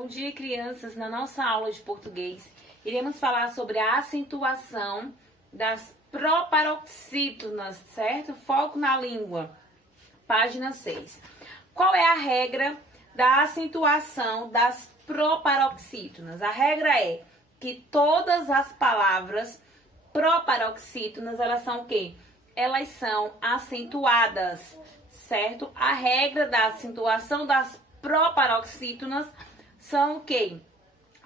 Bom dia, crianças. Na nossa aula de português, iremos falar sobre a acentuação das proparoxítonas, certo? Foco na língua. Página 6. Qual é a regra da acentuação das proparoxítonas? A regra é que todas as palavras proparoxítonas, elas são o quê? Elas são acentuadas, certo? A regra da acentuação das proparoxítonas são o quê?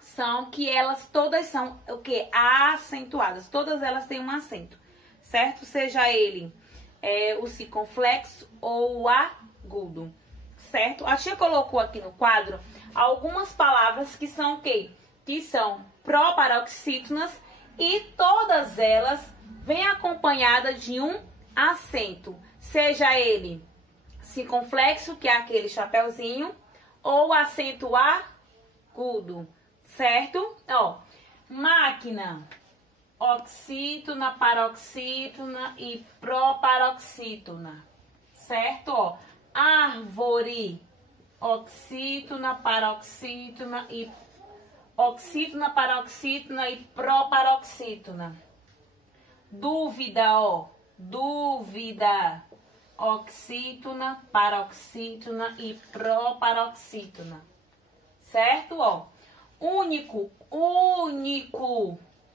São que elas todas são o quê? Acentuadas. Todas elas têm um acento, certo? Seja ele o circunflexo ou o agudo, certo? A tia colocou aqui no quadro algumas palavras que são o quê? Que são proparoxítonas e todas elas vêm acompanhadas de um acento, seja ele circunflexo, que é aquele chapeuzinho, ou acento agudo, certo? Ó, máquina, oxítona, paroxítona e proparoxítona, certo? Ó, árvore, oxítona, paroxítona e oxítona, paroxítona e proparoxítona. Dúvida, ó, dúvida, oxítona, paroxítona e proparoxítona, certo? Ó, único,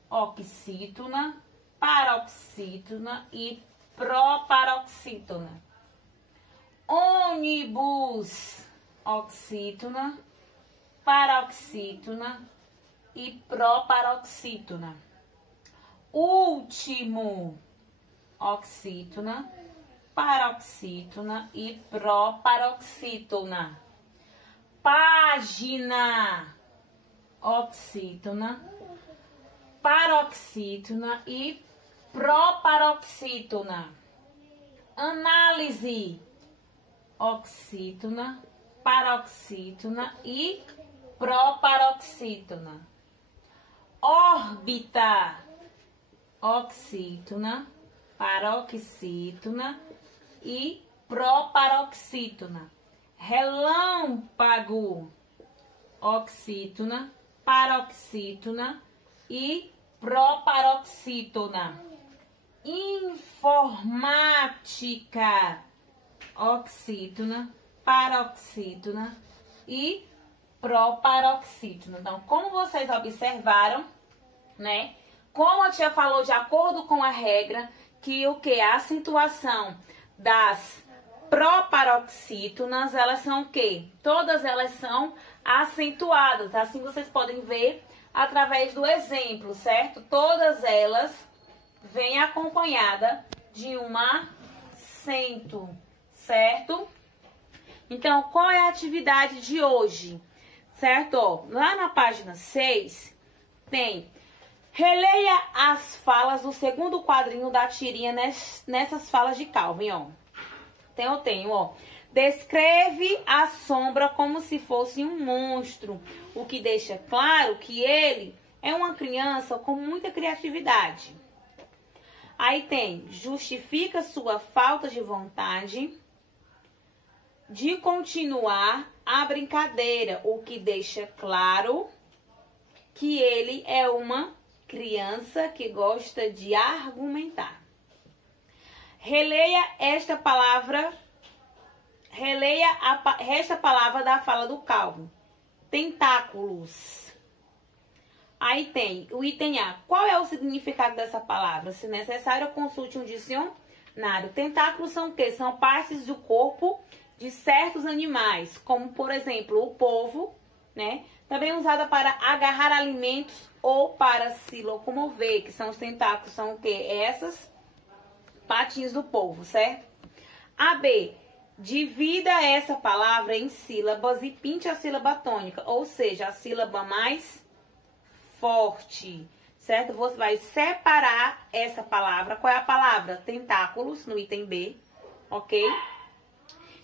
oxítona, paroxítona e proparoxítona. Ônibus, oxítona, paroxítona e proparoxítona. Último, oxítona, paroxítona e proparoxítona. Página, oxítona, paroxítona e proparoxítona. Análise, oxítona, paroxítona e proparoxítona. Órbita, oxítona, paroxítona e proparoxítona. Relâmpago, oxítona, paroxítona e proparoxítona. Informática, oxítona, paroxítona e proparoxítona. Então, como vocês observaram, né? Como a tia falou, de acordo com a regra, que o que? A acentuação das proparoxítonas, elas são o quê? Todas elas são acentuadas. Assim vocês podem ver através do exemplo, certo? Todas elas vêm acompanhada de um acento, certo? Então, qual é a atividade de hoje? Certo? Ó, lá na página 6 tem: releia as falas do segundo quadrinho da tirinha nessas falas de Calvin, ó. Então, eu tenho, ó. Descreve a sombra como se fosse um monstro, o que deixa claro que ele é uma criança com muita criatividade. Aí tem: justifica sua falta de vontade de continuar a brincadeira, o que deixa claro que ele é uma criança que gosta de argumentar. Releia esta palavra da fala do Calvin. Tentáculos. Aí tem o item A. Qual é o significado dessa palavra? Se necessário, consulte um dicionário. Tentáculos são o quê? São partes do corpo de certos animais, como, por exemplo, o polvo, né? Também usada para agarrar alimentos ou para se locomover, que são os tentáculos, são o quê? Essas patinhas do polvo, certo? AB. Divida essa palavra em sílabas e pinte a sílaba tônica, ou seja, a sílaba mais forte, certo? Você vai separar essa palavra. Qual é a palavra? Tentáculos, no item B, ok?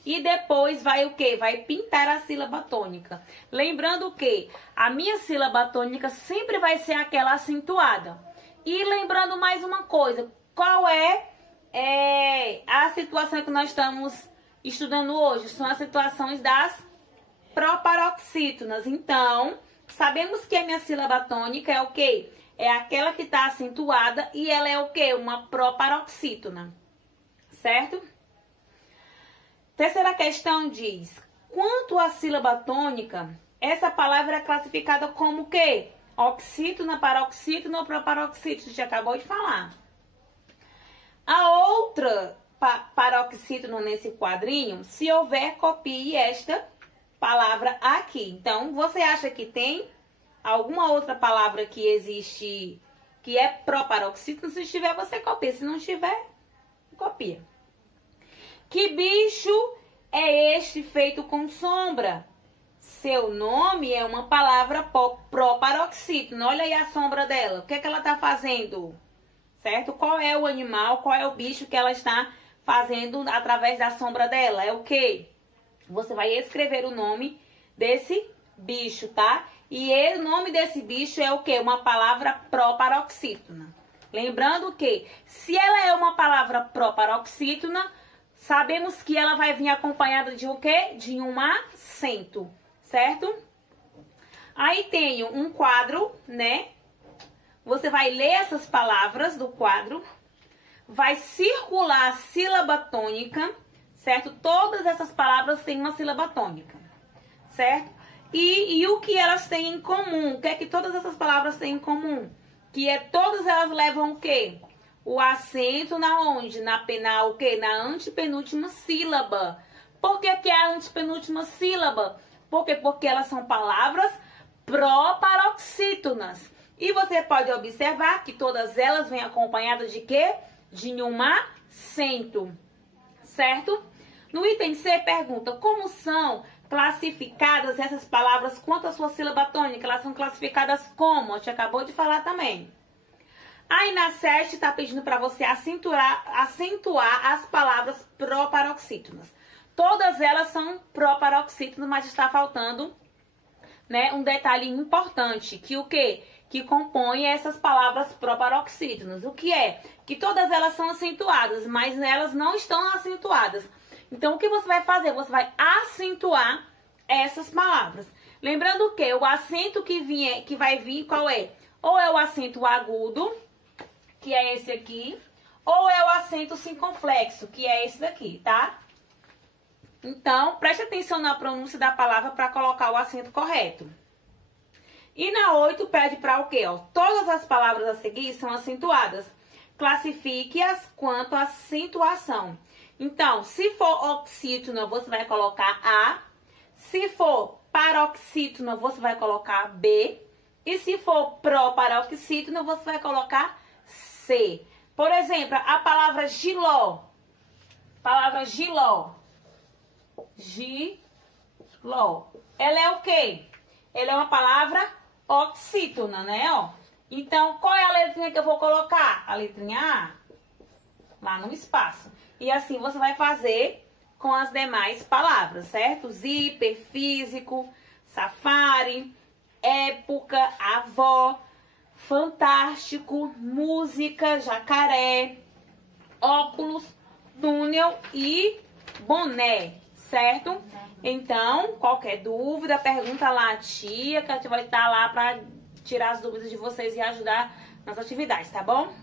E depois vai o quê? Vai pintar a sílaba tônica. Lembrando que a minha sílaba tônica sempre vai ser aquela acentuada. E lembrando mais uma coisa, qual é a situação que nós estamos estudando hoje? São as situações das proparoxítonas. Então, sabemos que a minha sílaba tônica é o quê? É aquela que está acentuada e ela é o quê? Uma proparoxítona. Certo? Terceira questão diz: quanto à sílaba tônica, essa palavra é classificada como o quê? Oxítona, paroxítona ou proparoxítona? A gente acabou de falar. A outra paroxítona nesse quadrinho, se houver, copie esta palavra aqui. Então, você acha que tem alguma outra palavra que existe que é proparoxítona? Se tiver, você copia. Se não tiver, copia. Que bicho é este feito com sombra? Seu nome é uma palavra proparoxítona. Olha aí a sombra dela. O que é que ela está fazendo? Certo? Qual é o animal, qual é o bicho que ela está fazendo através da sombra dela? É o quê? Você vai escrever o nome desse bicho, tá? E o nome desse bicho é o quê? Uma palavra proparoxítona. Lembrando que, se ela é uma palavra proparoxítona, sabemos que ela vai vir acompanhada de o quê? De um acento, certo? Aí tenho um quadro, né? Você vai ler essas palavras do quadro, vai circular a sílaba tônica, certo? Todas essas palavras têm uma sílaba tônica, certo? E o que elas têm em comum? O que é que todas essas palavras têm em comum? Que é todas elas levam o quê? O acento na onde? O quê? Na antepenúltima sílaba. Por que que é a antepenúltima sílaba? Por quê? Porque elas são palavras proparoxítonas. E você pode observar que todas elas vêm acompanhadas de quê? De um acento, certo? No item C pergunta: como são classificadas essas palavras quanto à sua sílaba tônica? Elas são classificadas como? A gente acabou de falar também. Aí na 7 está pedindo para você acentuar as palavras proparoxítonas. Todas elas são proparoxítonas, mas está faltando, né, um detalhe importante, que o quê? Que compõe essas palavras proparoxítonas. O que é? Que todas elas são acentuadas, mas elas não estão acentuadas. Então, o que você vai fazer? Você vai acentuar essas palavras. Lembrando que o acento que vai vir, qual é? Ou é o acento agudo, que é esse aqui, ou é o acento circunflexo, que é esse daqui, tá? Então, preste atenção na pronúncia da palavra para colocar o acento correto. E na 8 pede para o quê? Ó, todas as palavras a seguir são acentuadas. Classifique-as quanto à acentuação. Então, se for oxítona, você vai colocar A. Se for paroxítona, você vai colocar B. E se for proparoxítona, você vai colocar C. Por exemplo, a palavra giló. Palavra giló. Giló. Ela é o quê? Ela é uma palavra oxítona, né? Ó. Então, qual é a letrinha que eu vou colocar? A letrinha A. Lá no espaço. E assim você vai fazer com as demais palavras, certo? Zíper, físico, safari, época, avó, fantástico, música, jacaré, óculos, túnel e boné, certo? Então, qualquer dúvida, pergunta lá a tia, que a tia vai estar lá para tirar as dúvidas de vocês e ajudar nas atividades, tá bom?